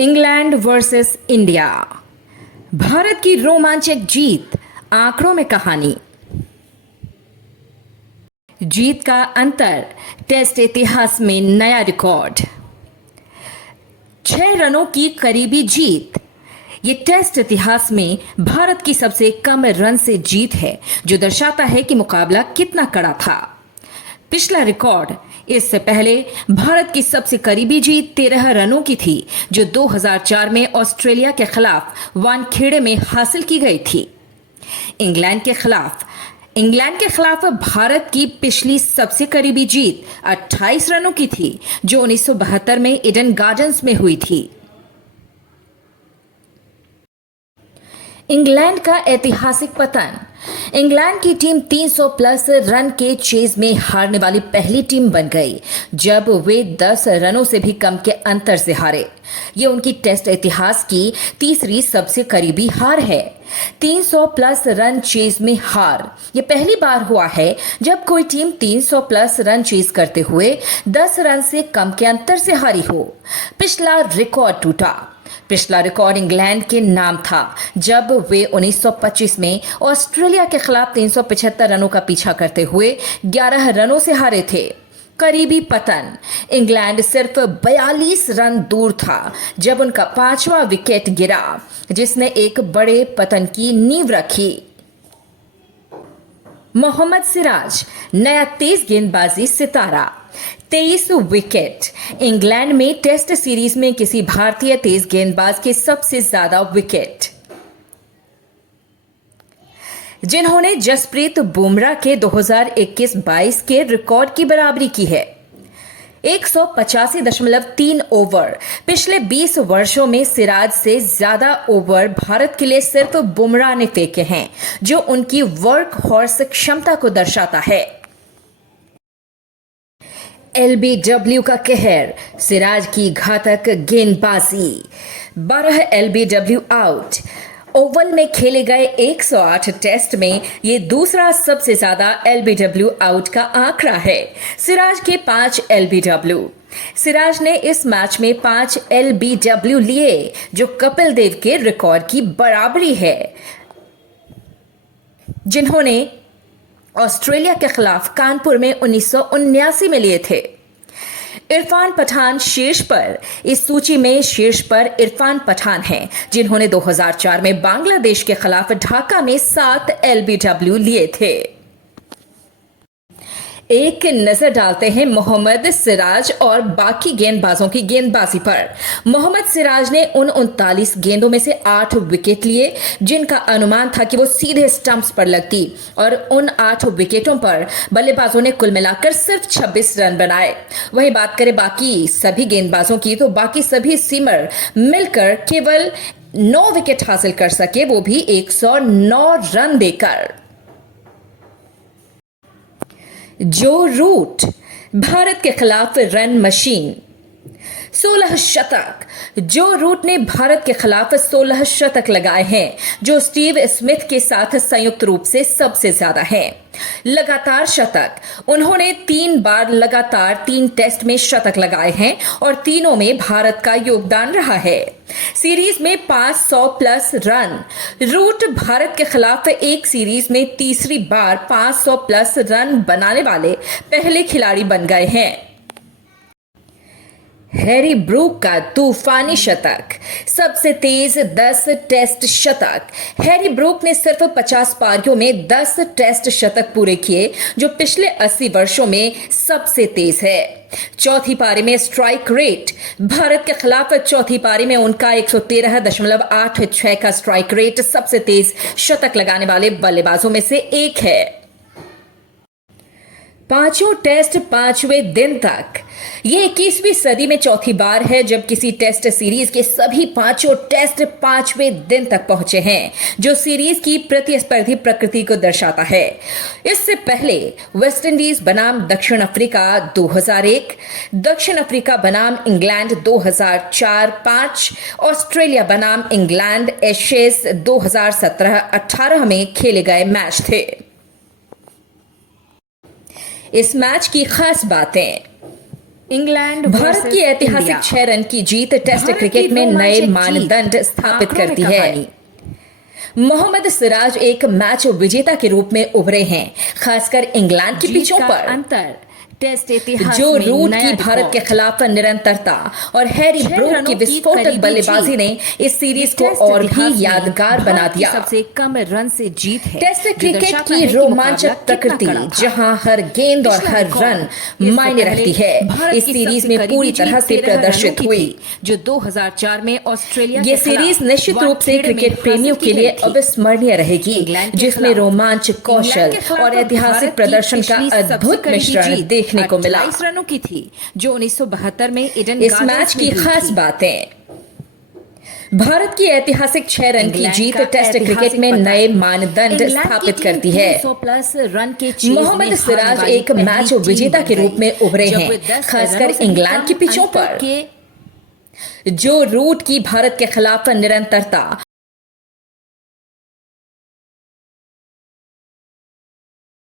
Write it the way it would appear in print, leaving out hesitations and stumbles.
England versus India. Bharat की रोमांचक जीत, आंकड़ों में कहानी। जीत का अंतर, टेस्ट इतिहास में नया रिकॉर्ड। 6 रनों की करीबी जीत। ये टेस्ट इतिहास में भारत की सबसे कम रन से जीत है, जो दर्शाता है कि मुकाबला कितना कड़ा था। पिछला रिकॉर्ड, इससे पहले भारत की सबसे करीबी जीत 13 रनों की थी, जो 2004 में ऑस्ट्रेलिया के खिलाफ वानखेड़े में हासिल की गई थी। इंग्लैंड के खिलाफ भारत की पिछली सबसे करीबी जीत 28 रनों की थी, जो 1972 में ईडन गार्डन्स में हुई थी। इंग्लैंड का ऐतिहासिक पतन। इंग्लैंड की टीम 300 प्लस रन के चेज में हारने वाली पहली टीम बन गई, जब वे 10 रनों से भी कम के अंतर से हारे। ये उनकी टेस्ट इतिहास की तीसरी सबसे करीबी हार है। 300 प्लस रन चेज में हार, ये पहली बार हुआ है जब कोई टीम 300 प्लस रन चेज करते हुए 10 रन से कम के अंतर से हारी हो। पिछला रिकॉर्ड टूटा। पिछला रिकॉर्ड इंग्लैंड के नाम था, जब वे 1925 में ऑस्ट्रेलिया के खिलाफ 375 रनों का पीछा करते हुए 11 रनों से हारे थे। करीबी पतन। इंग्लैंड सिर्फ 42 रन दूर था जब उनका 5वां विकेट गिरा, जिसने एक बड़े पतन की नींव रखी। मोहम्मद सिराज, नया तेज गेंदबाजी सितारा। 23 विकेट। इंग्लैंड में टेस्ट सीरीज में किसी भारतीय तेज गेंदबाज के सबसे ज्यादा विकेट, जिन्होंने जसप्रीत बुमराह के 2021-22 के रिकॉर्ड की बराबरी की है। 185.3 ओवर। पिछले 20 वर्षों में सिराज से ज्यादा ओवर भारत के लिए सिर्फ बुमराह ने फेंके हैं, जो उनकी वर्क हॉर्स क्षमता को दर्शाता है। एलबीडब्ल्यू का कहर, सिराज की घातक गेंदबाजी। 12 एलबीडब्ल्यू आउट। ओवल में खेले गए 108 टेस्ट में ये दूसरा सबसे ज्यादा एलबीडब्ल्यू आउट का आंकड़ा है। सिराज के 5 एलबीडब्ल्यू। सिराज ने इस मैच में 5 एलबीडब्ल्यू लिए, जो कपिल देव के रिकॉर्ड की बराबरी है, जिन्होंने ऑस्ट्रेलिया के खिलाफ कानपुर में 1979 में लिए थे। इरफान पठान शीर्ष पर। इस सूची में शीर्ष पर इरफान पठान हैं, जिन्होंने 2004 में बांग्लादेश के खिलाफ ढाका में 7 एलबीडब्ल्यू लिए थे। एक नजर डालते हैं मोहम्मद सिराज और बाकी गेंदबाजों की गेंदबाजी पर। मोहम्मद सिराज ने उन 39 गेंदों में से 8 विकेट लिए, जिनका अनुमान था कि वो सीधे स्टंप्स पर लगती, और उन 8 विकेटों पर बल्लेबाजों ने कुल मिलाकर सिर्फ 26 रन बनाए। वहीं बात करें बाकी सभी गेंदबाजों की, तो बाकी सभी सीमर मिलकर केवल 9 विकेट हासिल कर सके, वो भी 109 रन देकर। जो रूट, भारत के खिलाफ रन मशीन। 16 शतक। जो रूट ने भारत के खिलाफ 16 शतक लगाए हैं, जो स्टीव स्मिथ के साथ संयुक्त रूप से सबसे ज्यादा हैं। लगातार शतक। उन्होंने 3 बार लगातार 3 टेस्ट में शतक लगाए हैं, और तीनों में भारत का योगदान रहा है। सीरीज में 500 प्लस रन। रूट भारत के खिलाफ एक सीरीज में तीसरी बार 500 प्लस रन बनाने वाले पहले खिलाड़ी बन गए हैं। हैरी ब्रूक का तूफानी शतक। सबसे तेज 10 टेस्ट शतक। हैरी ब्रूक ने सिर्फ 50 पारियों में 10 टेस्ट शतक पूरे किए, जो पिछले 80 वर्षों में सबसे तेज है। चौथी पारी में स्ट्राइक रेट। भारत के खिलाफ चौथी पारी में उनका 113.86 का स्ट्राइक रेट सबसे तेज शतक लगाने वाले बल्लेबाजों में से एक है। 5 टेस्ट 5वें दिन तक। ये 21वीं सदी में चौथी बार है जब किसी टेस्ट सीरीज के सभी 5 टेस्ट 5वें दिन तक पहुंचे हैं, जो सीरीज की प्रतिस्पर्धी प्रकृति को दर्शाता है। इससे पहले वेस्टइंडीज बनाम दक्षिण अफ्रीका 2001, दक्षिण अफ्रीका बनाम इंग्लैंड 2004-05, ऑस्ट्रेलिया बनाम इंग्लैंड एशेज 2017-18 में खेले गए मैच थे। इस मैच की खास बातें। इंग्लैंड भारत की ऐतिहासिक 6 रन की जीत टेस्ट क्रिकेट में नए मानदंड स्थापित करती है। मोहम्मद सिराज एक मैच विजेता के रूप में उभरे हैं, खासकर इंग्लैंड की पिचों पर। अंतर टेस्ट इतिहास जो में रूट नया की भारत रिकॉर्ड। के खिलाफ निरंतरता और हैरी ब्रूक की विस्फोटक करीबी बल्लेबाजी ने इस सीरीज को टेस्ट और भी इतिहास में यादगार बना भारत की दिया। सबसे कम रन से जीत है। टेस्ट जो क्रिकेट दर्शाता की है कि रोमांचक मुकाबला कितना प्रकृति, कड़ा था। जहां हर गेंद और पिछला हर रिकॉर्ड रन इससे मायने पहले रखती है, भारत इस की सीरीज सबसे में करीबी पूरी तरह जीत से 13 रनों प्रदर्शित की हुई। थी, जो 2004 में ऑस्ट्रेलिया ये के खिलाफ सीरीज निश्चित रूप से वानखेड़े में क्रिकेट प्रेमियों हासिल के की लिए गई थी। अविस्मरणीय रहेगी, इंग्लैंड के जिसमें खिलाफ- रोमांच, कौशल इंग्लैंड के खिलाफ और ऐतिहासिक भारत की प्रदर्शन का पिछली सबसे अद्भुत करीबी मिश्रण जीत देखने को मिला। 28 रनों की थी, जो 1972 में ईडन इस गार्डन्स मैच में की हुई खास थी। बातें: भारत की ऐतिहासिक 6 रन की इंग्लैंड जीत का टेस्ट क्रिकेट ऐतिहासिक में पतन। नए मानदंड इंग्लैंड की स्थापित टीम करती है। 300 प्लस रन के चेज मोहम्मद में सिराज हारने वाली एक पहली मैच टीम विजेता बन के गई, रूप में उभरे जब हैं, वे 10 खासकर रनों से भी इंग्लैंड कम की पिचों अंतर पर। के जो रूट की भारत के खिलाफ निरंतरता